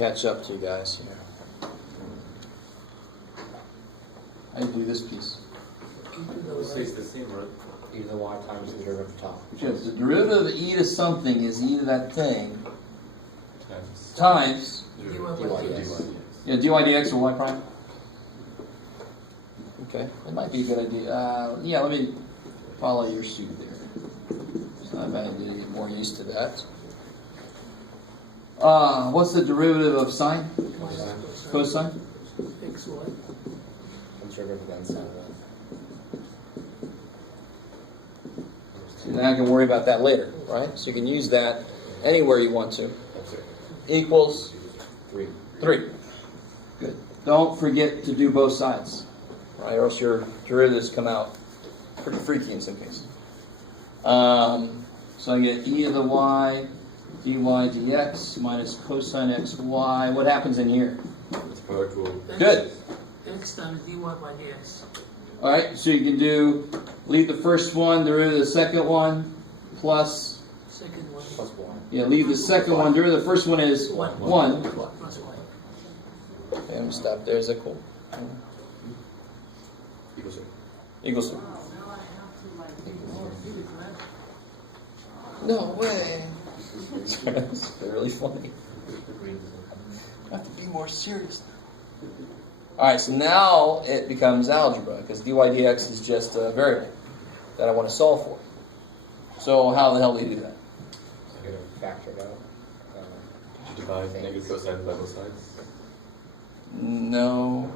catch up to you guys here. How do you do this piece? This stays the same, right? E to the y times the derivative of the top. Yes, the derivative of e to something is e to that thing Times. times dy dx. dy dx or y prime. Okay, that might be a good idea. Yeah, let me follow your suit there. So I'm going to get more used to that. What's the derivative of sine? Cosine? XY. I'm sure everyone inside of that. And then I can worry about that later, right? So you can use that anywhere you want to. That's it. Equals 3. 3. Good. Don't forget to do both sides, right? Or else your derivatives come out pretty freaky in some cases. So I get e to the y dy dx minus cosine xy. What happens in here? It's product rule. Good. X times dy by dx. All right, so you can leave the first one, derivative of the second one, plus, Second one. Plus 1. yeah, leave the second one, derivative of the first one is 1. Plus y. Okay, I'm going to stop there. Is that cool? Equals 3. Equals 3. No way. That's really funny. I have to be more serious now. All right, so now it becomes algebra because dy dx is just a variable that I want to solve for. So how the hell do you do that? I'm going to factor it out. Did you divide negative cosine by both sides? No.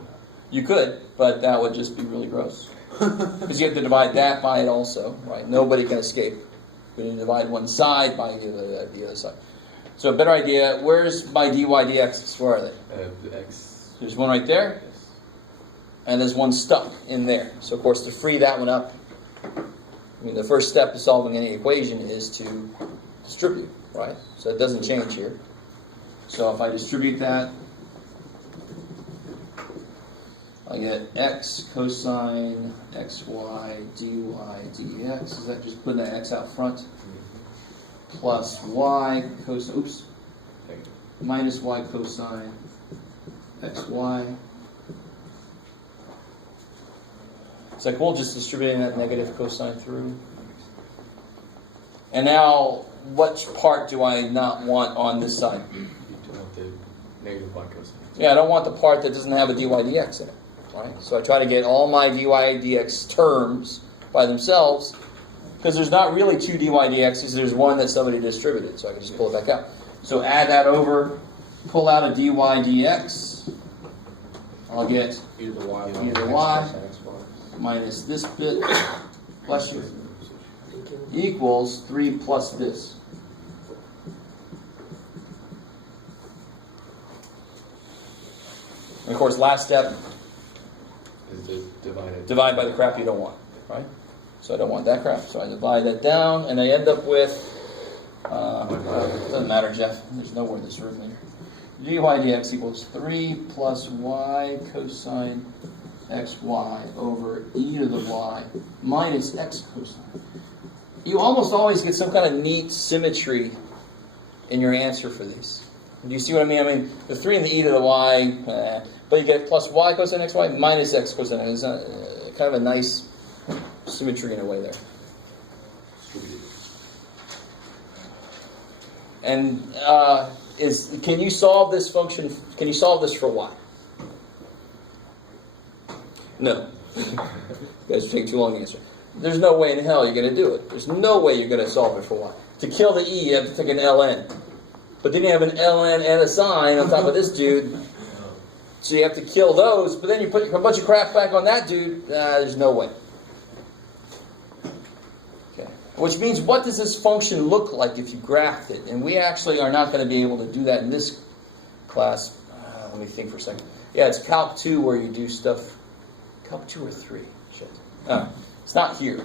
You could, but that would just be really gross. Because you have to divide that by it also, right? Nobody can escape. We need to divide one side by the other side. So a better idea, where's my dy dx? Where are they? The x. There's one right there, and there's one stuck in there. So of course to free that one up, I mean the first step to solving any equation is to distribute, right? So it doesn't change here. So if I distribute that, I get x cosine xy dy dx. Is that just putting that x out front? Plus y cosine, minus y cosine xy. It's like, we'll just distributing that negative cosine through. And now, which part do I not want on this side? You don't want the negative y cosine. Yeah, I don't want the part that doesn't have a dy dx in it. Right? So I try to get all my dy dx terms by themselves, because there's not really two dy dx's, there's one that somebody distributed, so I can just pull it back out. So add that over, pull out a dy dx, I'll get E to the y. E to the y minus this bit, bless you, equals 3 plus this. And of course, last step, Is to divide it. divide by the crap you don't want, right? So I don't want that crap. So I divide that down, and I end up with, doesn't matter, Jeff. There's nowhere in this room there. dy dx equals 3 plus y cosine xy over e to the y minus x cosine. You almost always get some kind of neat symmetry in your answer for these. Do you see what I mean? I mean, the 3 and the e to the y, but you get plus y cosine xy minus x cosine. It's kind of a nice symmetry in a way there. And can you solve this function? Can you solve this for y? No. You guys are taking too long to answer. There's no way in hell you're going to do it. There's no way you're going to solve it for y. To kill the e, you have to take an ln. But then you have an ln and a sine on top of this dude. So you have to kill those, but then you put a bunch of crap back on that dude. There's no way. Okay. Which means, what does this function look like if you graphed it? And we actually are not going to be able to do that in this class. Let me think for a second. Yeah, it's Calc 2 where you do stuff. Calc 2 or 3? Shit. It's not here.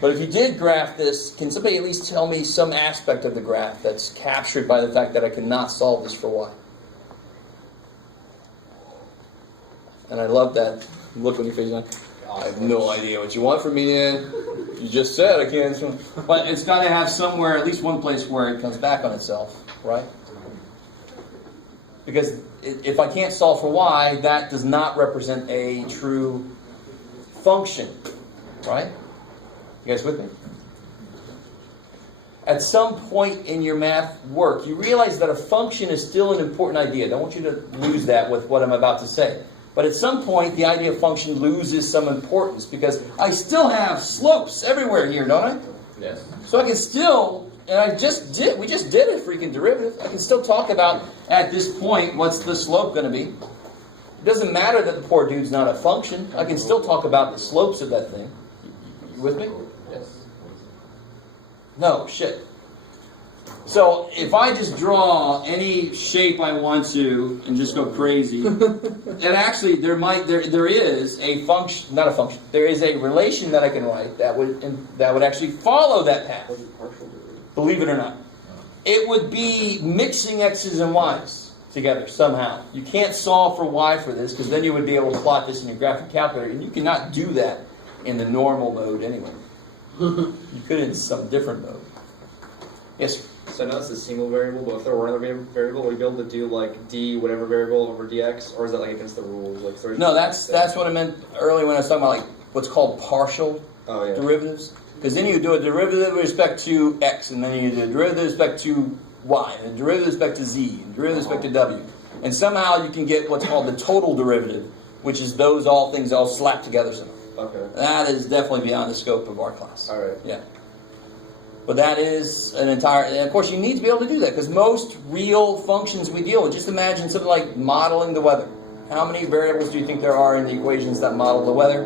But if you did graph this, can somebody at least tell me some aspect of the graph that's captured by the fact that I cannot solve this for y? And I love that look on your face. I have no idea what you want from me, Dan. You just said I can't. But it's got to have somewhere, at least one place where it comes back on itself, right? Because if I can't solve for y, that does not represent a true function. Right? You guys with me? At some point in your math work, you realize that a function is still an important idea. I don't want you to lose that with what I'm about to say. But at some point, the idea of function loses some importance because I still have slopes everywhere here, don't I? Yes. So I can still, and we just did a freaking derivative. I can still talk about, at this point, what's the slope going to be. It doesn't matter that the poor dude's not a function. I can still talk about the slopes of that thing. You with me? Yes. No, shit. So if I just draw any shape I want to and just go crazy, and actually there is a function, not a function. There is a relation that I can write that would actually follow that path. Believe it or not, it would be mixing x's and y's together somehow. You can't solve for y for this because then you would be able to plot this in your graphic calculator, and you cannot do that in the normal mode anyway. You could in some different mode. Yes, sir. So I know it's a single variable, but if there were another variable, would you be able to do like d whatever variable over dx, or is that like against the rules? Like, so No, that's what I meant earlier when I was talking about like what's called partial derivatives. Because then you do a derivative with respect to x, and then you do a derivative with respect to y, and a derivative with respect to z, and a derivative with respect to w. And somehow you can get what's called the total derivative, which is those all things all slapped together somehow. Okay. That is definitely beyond the scope of our class. All right. Yeah. But that is an entire... And of course, you need to be able to do that, because most real functions we deal with, just imagine something like modeling the weather. How many variables do you think there are in the equations that model the weather?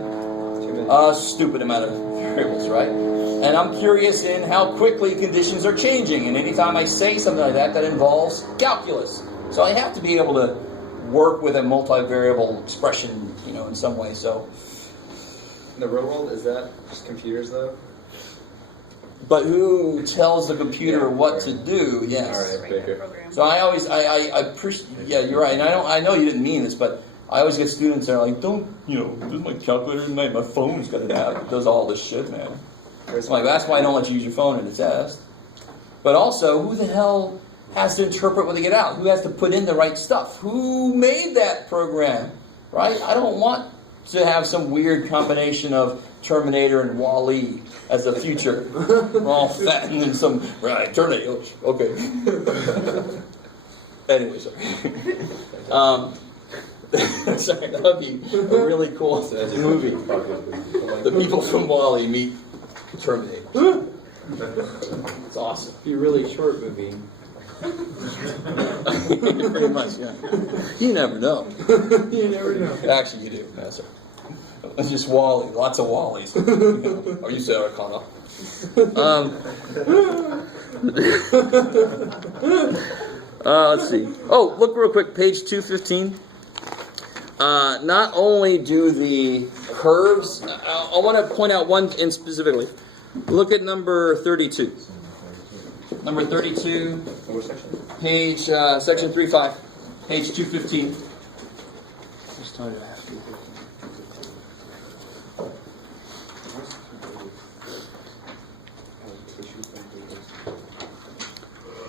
A stupid amount of variables, right? And I'm curious in how quickly conditions are changing. And anytime I say something like that, that involves calculus. So I have to be able to work with a multivariable expression, in some way. So... In the real world, is that just computers, though? But who tells the computer what to do? Yes. All right, bigger. So I always, I appreciate. Yeah, you're right. And I know you didn't mean this, but I always get students that are like, "Don't, does my calculator, my phone's got it out. It does all this shit, man." I'm like, that's why I don't let you use your phone in the test. But also, who the hell has to interpret what they get out? Who has to put in the right stuff? Who made that program? Right? I don't want to have some weird combination of Terminator and Wall-E as the future. We're all fattened in some... Right, Terminator. Okay. Anyway, sorry. Sorry, that would be a really cool movie. The people from Wall-E meet Terminator. It's awesome. Be a really short movie. Pretty much, yeah. You never know. You never know. Actually, you do. No, sorry. It's just Wall-E. Lots of Wallies. Or you say Arcana. Let's see. Oh, look real quick. Page 215. Not only do the curves... I want to point out one in specifically. Look at number 32. Number 32. Page, section 3.5. Page 215. Just started after.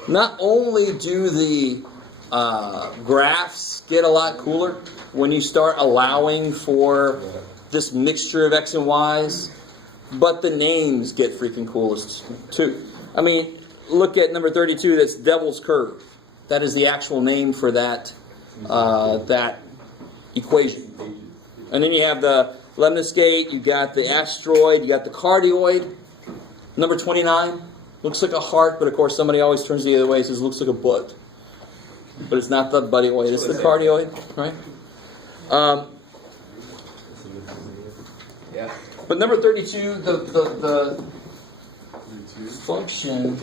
Not only do the graphs get a lot cooler when you start allowing for this mixture of x and y's, but the names get freaking coolest too. I mean, look at number 32. That's Devil's Curve. That is the actual name for that that equation. And then you have the lemniscate. You got the asteroid. You got the cardioid. Number 29. Looks like a heart, but of course somebody always turns the other way and says, looks like a butt. But it's not the buttyoid, it's the cardioid, right? Yeah. But number 32, the function...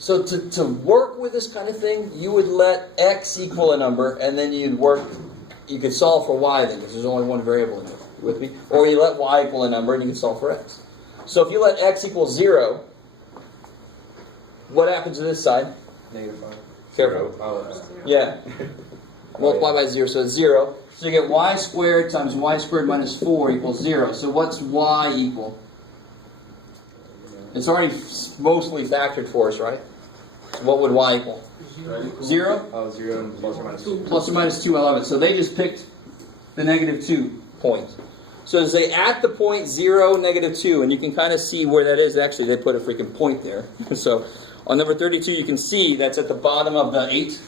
So to work with this kind of thing, you would let x equal a number, and then you could solve for y then, because there's only one variable in it. You with me? Or you let y equal a number, and you can solve for x. So if you let x equal 0, what happens to this side? -5. Careful. Oh, Yeah. Multiply by 0, so it's 0. So you get y squared times y squared minus 4 equals 0. So what's y equal? It's already mostly factored for us, right? So what would y equal? 0? oh, 0 and plus or minus 2. Plus or minus 2, I love it. So they just picked the -2 point. So to say at the point 0, -2, and you can kind of see where that is. Actually, they put a freaking point there. So on number 32, you can see that's at the bottom of the 8.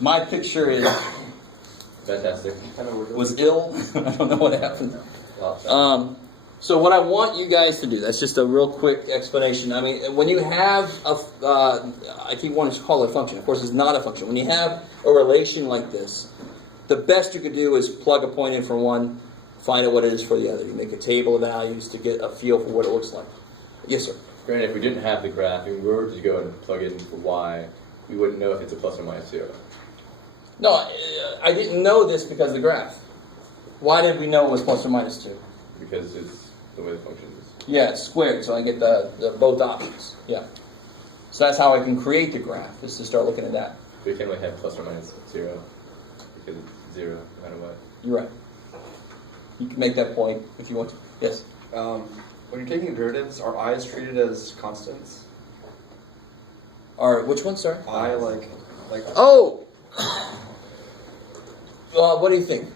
My picture is Fantastic. was ill. I don't know what happened. So what I want you guys to do, that's just a real quick explanation. I mean, when you have I keep wanting to call it a function. Of course, it's not a function. When you have a relation like this, the best you could do is plug a point in for one, find out what it is for the other. You make a table of values to get a feel for what it looks like. Yes, sir. Granted, if we didn't have the graph and we were to go and plug it in for y, we wouldn't know if it's a plus or minus 0. No, I didn't know this because of the graph. Why did we know it was plus or minus 2? Because it's the way the function is. Yeah, it's squared, so I get the both options. Yeah. So that's how I can create the graph, is to start looking at that. We can't really have plus or minus 0 because it's 0 no matter what. You're right. You can make that point if you want to. Yes? When you're taking derivatives, are i's treated as constants? Or which one, sir? I like. Oh! What do you think?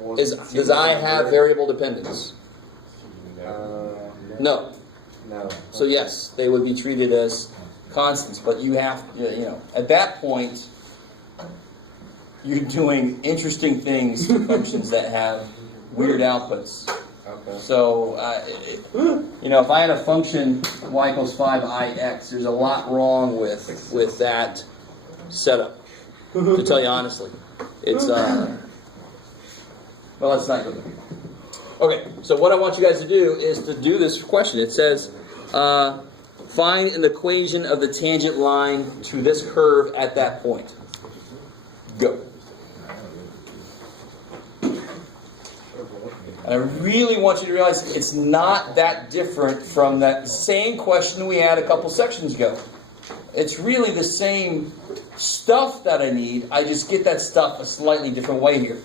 Well, Does I have variable dependence? No. No. So yes, they would be treated as constants, but you have, at that point, you're doing interesting things to functions that have weird outputs. Okay. So, if I had a function y equals 5ix, there's a lot wrong with that setup. To tell you honestly, it's well, it's not good. Okay, so what I want you guys to do is to do this question. It says, find an equation of the tangent line to this curve at that point. Go. And I really want you to realize it's not that different from that same question we had a couple sections ago. It's really the same stuff that I need. I just get that stuff a slightly different way here.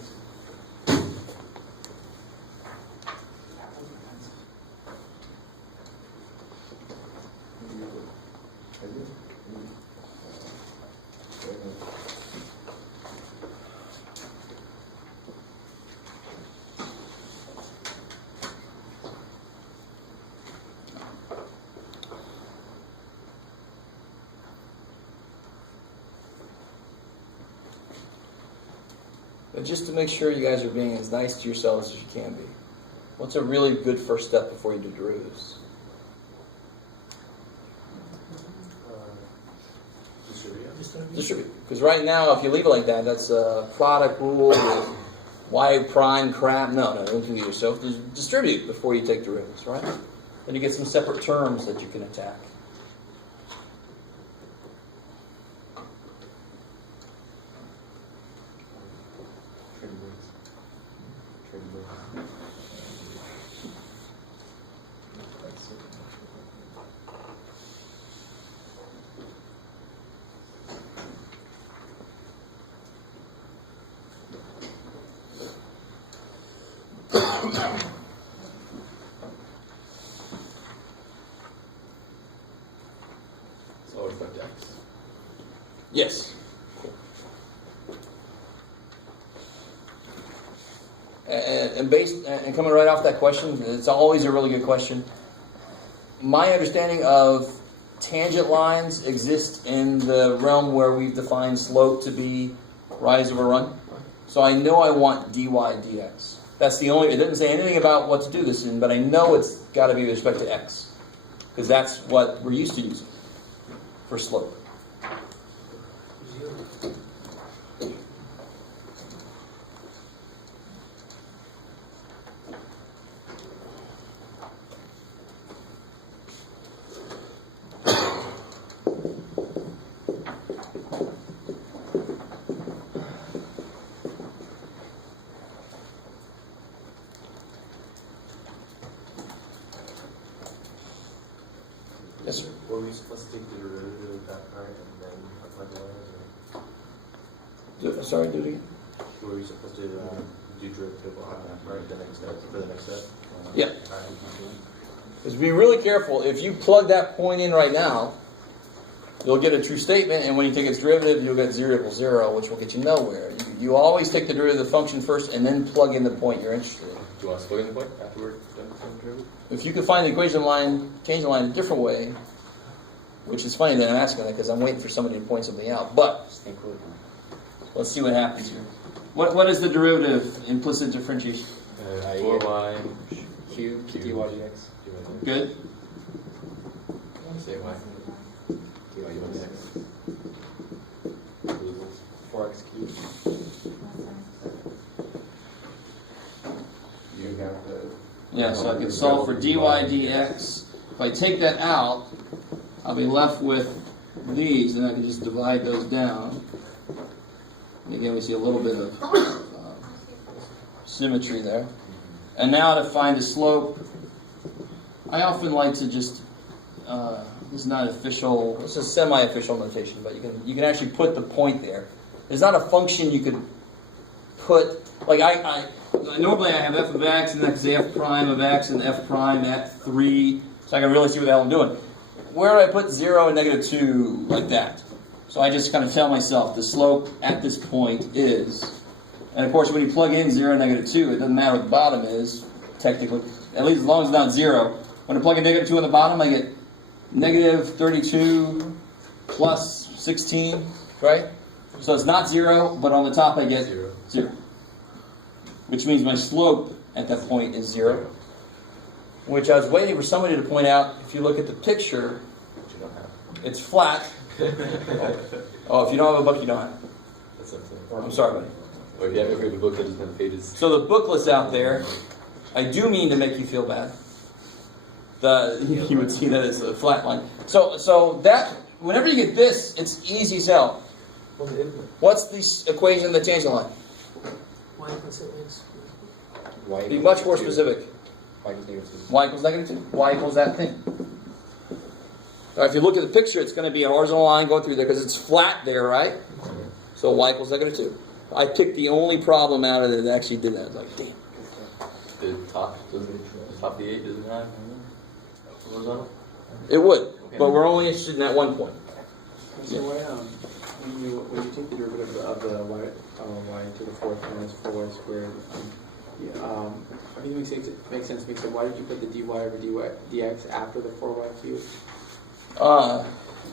But just to make sure you guys are being as nice to yourselves as you can be, what's a really good first step before you do derivatives? Distribute. Because right now, if you leave it like that, that's a product rule with y prime crap. No, don't do it yourself. Just distribute before you take derivatives, right? Then you get some separate terms that you can attack. So I'll reflect x. Yes. And coming right off that question, it's always a really good question. My understanding of tangent lines exists in the realm where we've defined slope to be rise over run. So I know I want dy dx. That's the only, it doesn't say anything about what to do this in, but I know it's got to be with respect to x. Because that's what we're used to using for slope. Let's take the derivative of that part and then apply the others. Sorry, do it again. Were we supposed to do derivative on that part the next step for the next step? Yeah. Just be really careful. If you plug that point in right now, you'll get a true statement, and when you take its derivative, you'll get 0 equals 0, which will get you nowhere. You always take the derivative of the function first, and then plug in the point you're interested in. Do you want us to plug in the point after we're done with the derivative? If you could find the equation line, change the line a different way, which is funny that I'm asking that because I'm waiting for somebody to point something out. But let's see what happens here. What is the derivative implicit differentiation? 4y Cube dy dx. Good. Say y. dy dx. 4x cubed. You have the. Yeah, so I can solve for dy dx. If I take that out, I'll be left with these, and I can just divide those down. And again, we see a little bit of symmetry there. And now to find the slope, I often like to just, this is not official, this is semi-official notation, but you can actually put the point there. There's not a function you could put, like normally I have f of x, and then I can say f prime of x and f prime at 3, so I can really see what the hell I'm doing. Where do I put 0 and negative 2 like that? So I just kind of tell myself the slope at this point is, and of course when you plug in 0 and negative 2, it doesn't matter what the bottom is, technically, at least as long as it's not 0. When I plug in negative 2 on the bottom, I get negative 32 plus 16, right? So it's not 0, but on the top I get 0. Which means my slope at that point is 0. Which I was waiting for somebody to point out, if you look at the picture, it's flat. Oh, if you don't have a book, you don't have it. That's something. I'm sorry, buddy. Or if you have a book that doesn't have pages. So the booklets out there, I do mean to make you feel bad. You would see that as a flat line. So that, whenever you get this, it's easy as hell. What's the equation that changes the line? Y equals x. Be much more specific. Y equals negative 2. Y equals negative 2. Y equals that thing. All right, if you look at the picture, it's going to be a horizontal line going through there because it's flat there, right? So Y equals negative 2. I picked the only problem out of it that actually did that. I was like, damn. The top of the 8 doesn't have horizontal? It would, but we're only interested in that one point. So why, when you take the derivative of the y to the fourth minus 4y squared, I think it makes sense to me. So why did you put the dy over dx after the 4y cubed?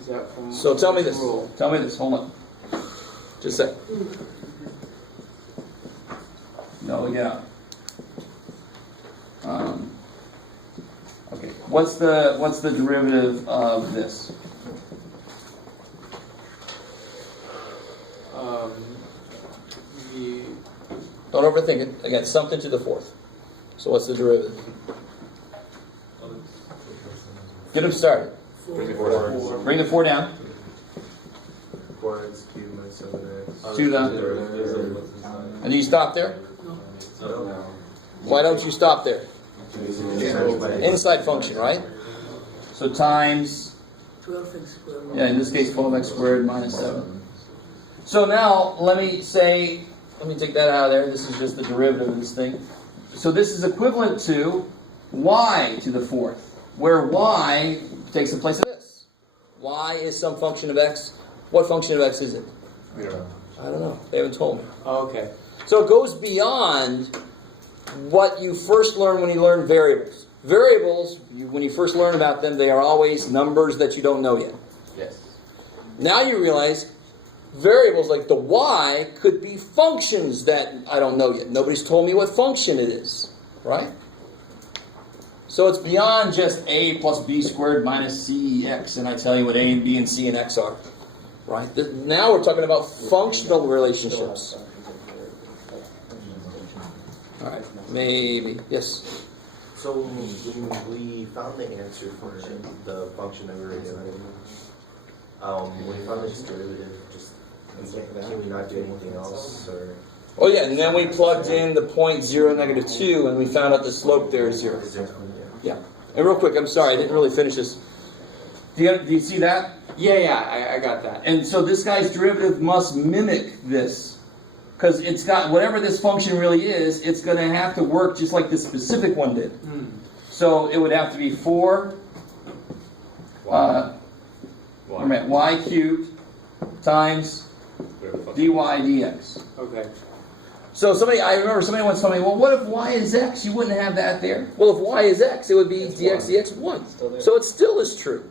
Is that from So tell me this. rule? Tell me this. Hold on. Just a sec. No, yeah. Okay. What's the derivative of this? Don't overthink it. Again, something to the fourth. So what's the derivative? Get them started. Bring the 4. Bring the 4 down. 4x cubed minus 7x. To the. And do you stop there? No. Why don't you stop there? Inside function, right? So times, 12x squared. yeah, in this case 12x squared minus 7. So now let me take that out of there. This is just the derivative of this thing. So this is equivalent to y to the fourth, where y takes the place of this. Y is some function of x. What function of x is it? I don't know. They haven't told me. Oh, okay. So it goes beyond what you first learn when you learn variables. Variables, when you first learn about them, they are always numbers that you don't know yet. Yes. Now you realize variables like the y could be functions that I don't know yet. Nobody's told me what function it is, right? So it's beyond just a plus b squared minus cx, and I tell you what a and b and c and x are, right? Now we're talking about functional relationships. All right, maybe, yes. So when we found the answer for the function that we were doing, when we found this derivative, can we not do anything else? Or? Oh yeah, and then we plugged in the point 0, negative 2, and we found out the slope there is 0. Yeah. And real quick, I'm sorry, I didn't really finish this. Do you see that? Yeah, I got that. And so this guy's derivative must mimic this. Because it's got, whatever this function really is, it's going to have to work just like this specific one did. So it would have to be 4 y cubed times dy dx. Okay. So I remember somebody once told me, well, what if y is x? You wouldn't have that there. Well, if y is x, it would be dx dx 1. So it still is true.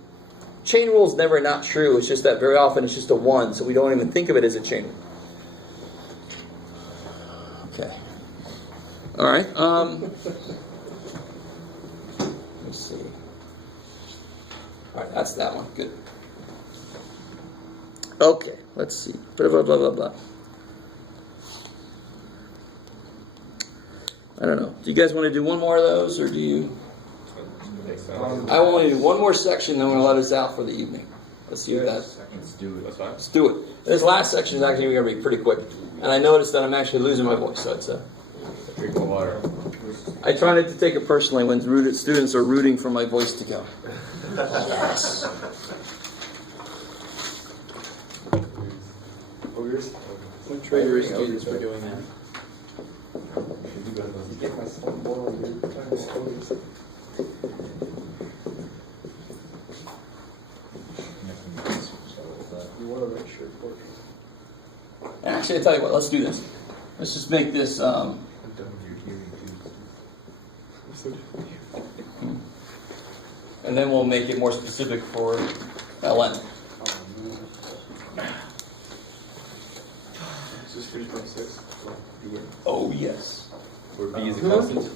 Chain rule is never not true. It's just that very often it's just a 1, so we don't even think of it as a chain rule. Okay. All right. Let's see. All right, that's that one. Good. Okay, let's see. Blah, blah, blah, blah, blah. I don't know. Do you guys want to do one more of those, or do you? I want to do one more section, then we're going to let us out for the evening. Let's see what that. Let's do it. That's fine. Let's do it. This last section is actually going to be pretty quick, and I noticed that I'm actually losing my voice, so it's Drink more water. I try not to take it personally when students are rooting for my voice to go. Yes. What traitorous students were doing that? Actually, I tell you what. Let's do this. Let's just make this. And then we'll make it more specific for LN. This is 326. Oh yes. Where b is a constant,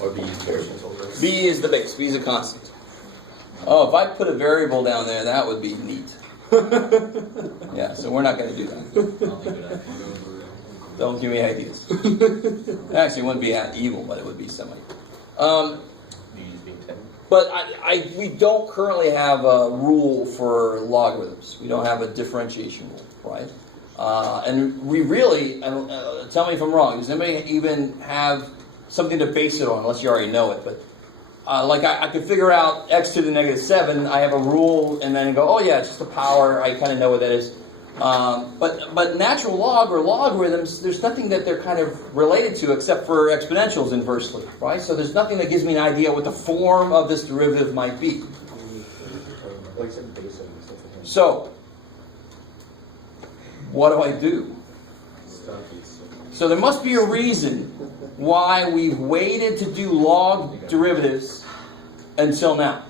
or b is variable. B is the base. B is a constant. Oh, if I put a variable down there, that would be neat. Yeah, so we're not going to do that. Don't give me ideas. Actually, it wouldn't be evil, but it would be semi. But we don't currently have a rule for logarithms. We don't have a differentiation rule, right? And we really, tell me if I'm wrong, does anybody even have something to base it on, unless you already know it? But like I could figure out x to the negative 7, I have a rule, and then I go, oh yeah, it's just a power, I kind of know what that is. But natural log or logarithms, there's nothing that they're kind of related to except for exponentials inversely, right? So there's nothing that gives me an idea what the form of this derivative might be. So, what do I do? So there must be a reason why we've waited to do log derivatives until now.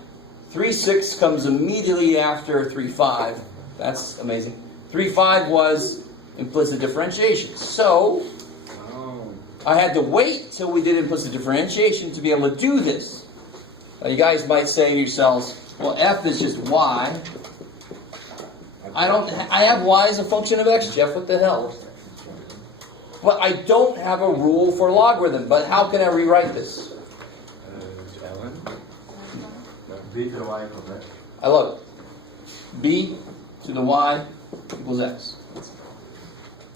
3.6 comes immediately after 3.5. That's amazing. 3.5 was implicit differentiation. So, I had to wait till we did implicit differentiation to be able to do this. Now you guys might say to yourselves, well, f is just y. I have y as a function of x, Jeff, what the hell? But I don't have a rule for logarithm, but how can I rewrite this? B to the y equals x. I love it. B to the y equals x.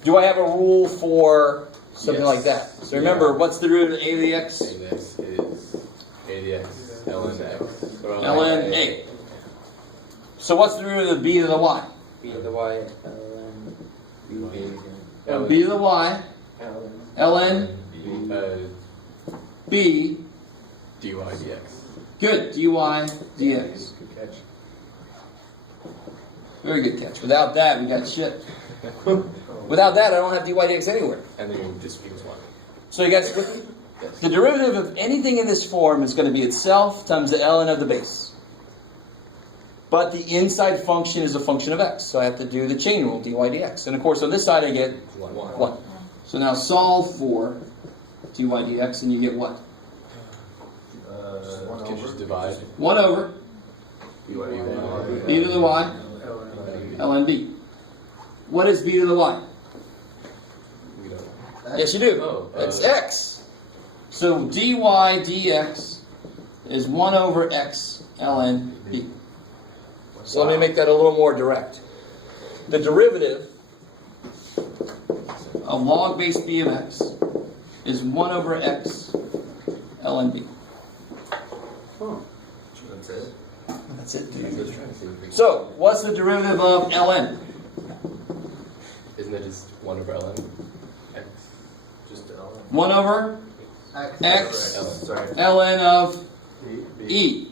Do I have a rule for something like that? So remember, what's the root of a to the x? A to the x is a to the x, ln x. ln a. So what's the root of the b to the y? B to the y, ln B to the y, ln b, dy dx. good, dy dx. Good catch. Very good catch. Without that, we got shit. Without that, I don't have dy dx anywhere. And then you just equals 1. So you guys, the derivative of anything in this form is going to be itself times the ln of the base. But the inside function is a function of x, so I have to do the chain rule, dy dx. And of course, on this side, I get 1. So now solve for dy dx, and you get what? Can you just divide? 1 over b to the y, ln b. What is b to the y? Yes, you do. Oh, It's x. So dy dx is 1 over x ln b. So let me make that a little more direct. The derivative of log base b of x is 1 over x ln b. That's it. That's it. I was trying to see if we- So, what's the derivative of ln? Isn't it just 1 over ln? X. Just L. 1 over X. Sorry. ln of e.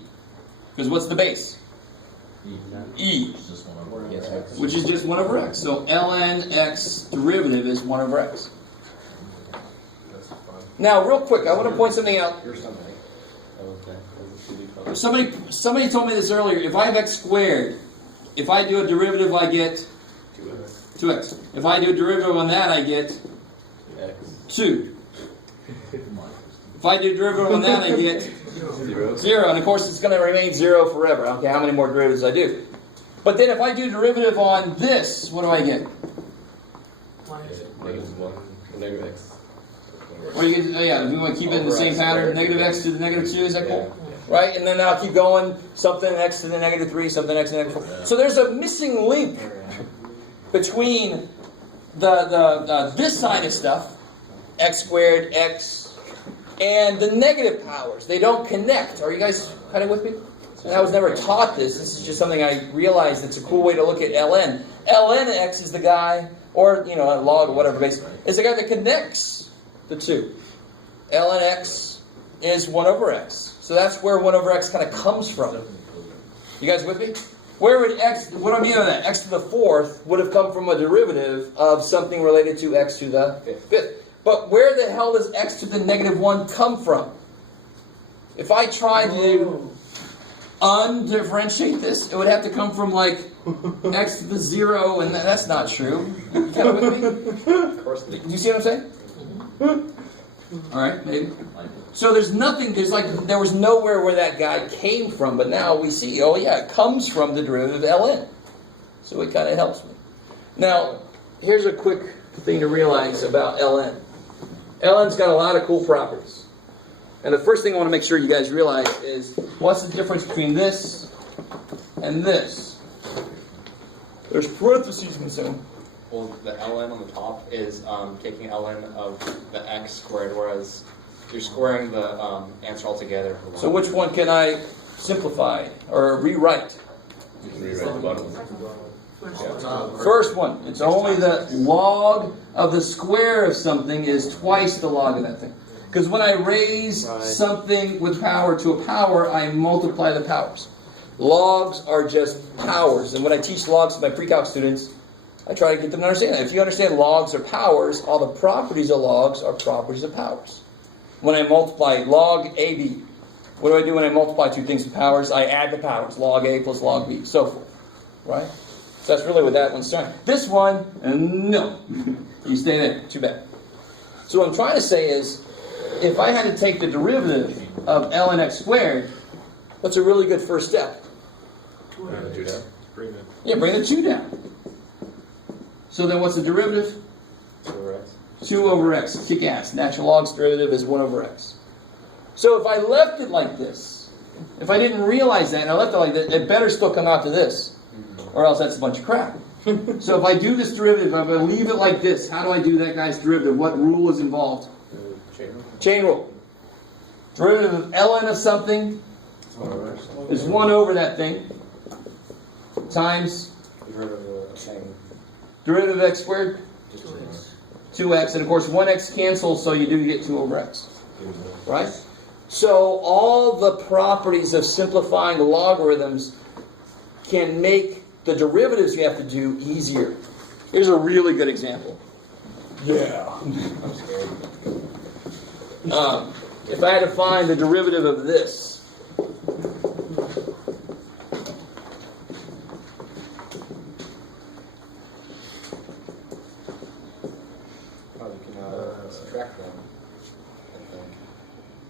Because what's the base? E. Yes, X. Which is just 1 over x. So ln x derivative is 1 over x. That's fine. Now, real quick, I want to point something out. Oh, okay. Somebody told me this earlier. If I have x squared, if I do a derivative, I get 2x. 2x. If I do a derivative on that, I get X. 2. If I do a derivative on that, I get 0. 0. And of course, it's going to remain 0 forever. I don't care how many more derivatives I do. But then if I do derivative on this, what do I get? Negative 1. Negative X. What do you get? Yeah, if we want to keep it in the same pattern, negative x to the negative 2, is that cool? Yeah. Right? And then I'll keep going, something x to the negative 3, something x to the negative 4. So there's a missing link between this side of stuff, x squared, x, and the negative powers. They don't connect. Are you guys kind of with me? And I was never taught this. This is just something I realized it's a cool way to look at ln. ln x is the guy, or a log or whatever base, is the guy that connects the two. ln x is 1 over x. So that's where 1 over x kind of comes from. You guys with me? Where would x, what do I mean by that? X to the 4th would have come from a derivative of something related to x to the 5th. But where the hell does x to the negative 1 come from? If I try to undifferentiate this, it would have to come from like x to the 0, and that's not true. You kind of with me? Of course, Do you see what I'm saying? All right, maybe. So there's nothing, there was nowhere where that guy came from, but now we see, oh yeah, it comes from the derivative ln. So it kind of helps me. Now, here's a quick thing to realize about ln. ln's got a lot of cool properties. And the first thing I want to make sure you guys realize is, what's the difference between this and this? There's parentheses missing. well, the ln on the top is taking ln of the x squared, whereas you're squaring the answer altogether. So which one can I simplify or rewrite? You can rewrite the bottom one. First one. It's only the log of the square of something is twice the log of that thing. Because when I raise something with power to a power, I multiply the powers. Logs are just powers. And when I teach logs to my pre-calc students, I try to get them to understand that. If you understand logs are powers, all the properties of logs are properties of powers. When I multiply log AB, what do I do when I multiply two things with powers? I add the powers. Log A plus log B, so forth. Right? So that's really what that one's trying. This one, no. You stay there. Too bad. So what I'm trying to say is, if I had to take the derivative of ln x squared, what's a really good first step? Bring the 2 down. Yeah, bring the 2 down. So then what's the derivative? 2 over X. 2 over x. Kick ass. Natural log's derivative is 1 over x. So if I left it like this, if I didn't realize that and I left it like that, it better still come out to this. Or else that's a bunch of crap. So if I do this derivative, if I leave it like this, how do I do that guy's derivative? What rule is involved? Chain rule. Chain rule. Derivative of ln of something It's 1 over X. is 1 over that thing times derivative of x squared, 2x. And of course 1x cancels, so you do get 2 over x. Right? So all the properties of simplifying the logarithms can make the derivatives you have to do easier. Here's a really good example. Yeah. I'm scared. If I had to find the derivative of this, You can subtract them, I think.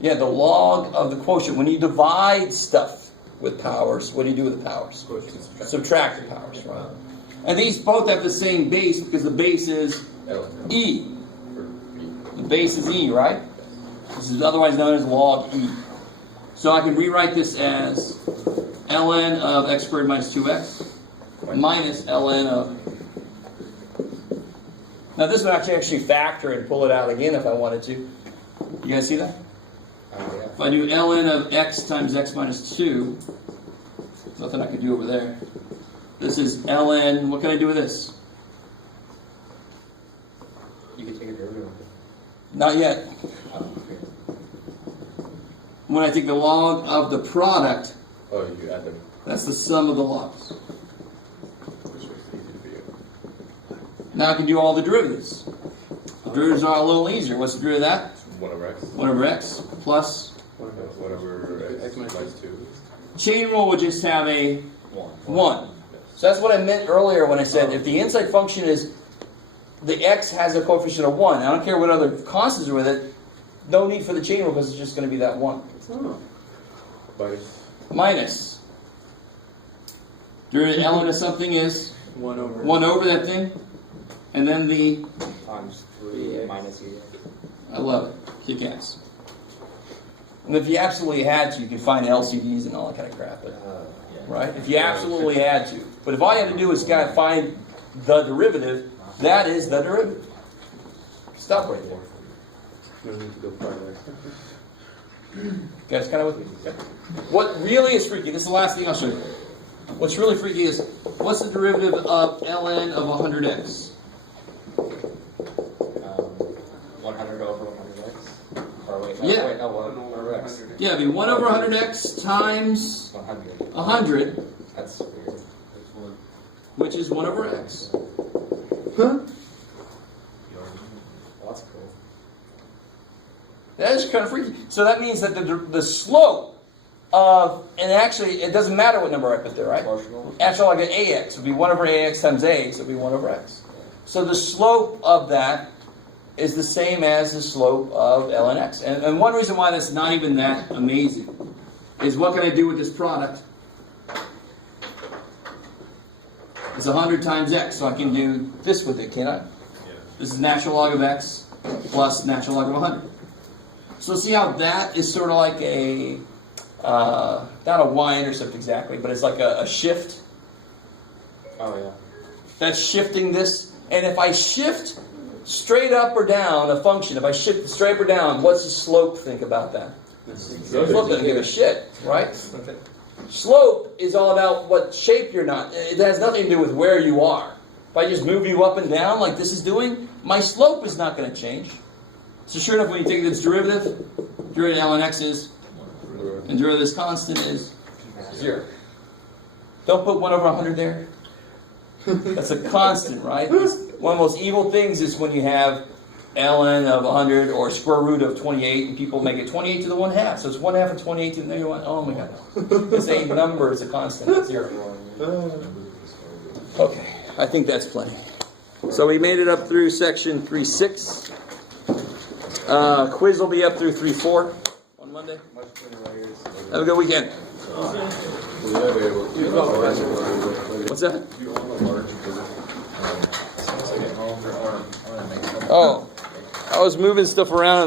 yeah, the log of the quotient. When you divide stuff with powers, what do you do with the powers? Subtract the powers, right? And these both have the same base because the base is L. e. For B. The base is e, right? This is otherwise known as log e. So I can rewrite this as ln of x squared minus 2x minus ln of... Now this one I can actually factor and pull it out again if I wanted to. You guys see that? Yeah. If I do ln of x times x minus 2 Nothing I could do over there. This is ln. What can I do with this? You can take a derivative of it. Not yet. When I take the log of the product, Oh, you add them. that's the sum of the logs. Which makes it easy for you. Now I can do all the derivatives. The derivatives are a little easier. What's the derivative of that? 1 over x. 1 over x plus. 1 over x minus 2. Chain rule would just have a 1. One. So that's what I meant earlier when I said if the inside function is the x has a coefficient of 1, I don't care what other constants are with it, no need for the chain rule because it's just going to be that 1. Minus. Minus. Derivative ln of something is 1 over. 1 over that thing. And then the, Times 3 minus e. I love it, kick ass. And if you absolutely had to, you could find LCDs and all that kind of crap. But, right? If you absolutely had to. But if all you had to do was kind of find the derivative, that is the derivative. Stop right there. You don't need to go farther. Guys, kind of with me? Okay. What really is freaky, this is the last thing I'll show you. What's really freaky is, what's the derivative of ln of 100x? 100 over 100x. Or wait, Yeah. wait, no, 1 over x. Yeah, it'd be 1 over 100x times 100. 100, That's weird. which is 1 over x. Well, that's cool. That is kind of freaky. So that means that the slope of, and actually, it doesn't matter what number I put there, right? Proportional. Actually, like an ax would be 1 over ax times a, so it would be 1 over x. So the slope of that is the same as the slope of ln x. And one reason why that's not even that amazing is what can I do with this product? It's 100 times x, so I can do this with it, can't I? This is natural log of x plus natural log of 100. So see how that is sort of like a, not a y-intercept exactly, but it's like a shift. Oh, yeah. That's shifting this. And if I shift straight up or down a function, if I shift straight up or down, what's the slope think about that? Slope doesn't give a shit, right? Slope is all about what shape you're not. It has nothing to do with where you are. If I just move you up and down like this is doing, my slope is not going to change. So sure enough, when you take this derivative, derivative ln x is, and derivative of this constant is 0. Don't put 1 over 100 there. That's a constant, right? One of the most evil things is when you have ln of 100 or square root of 28, and people make it 28 to the 1/2. So it's 1/2 of 28 to the negative 1. Oh my god. This ain't number, it's a constant. It's 0. Okay, I think that's plenty. So we made it up through section 3.6. Quiz will be up through 3.4 on Monday. Have a good weekend. What's that? Oh, I was moving stuff around.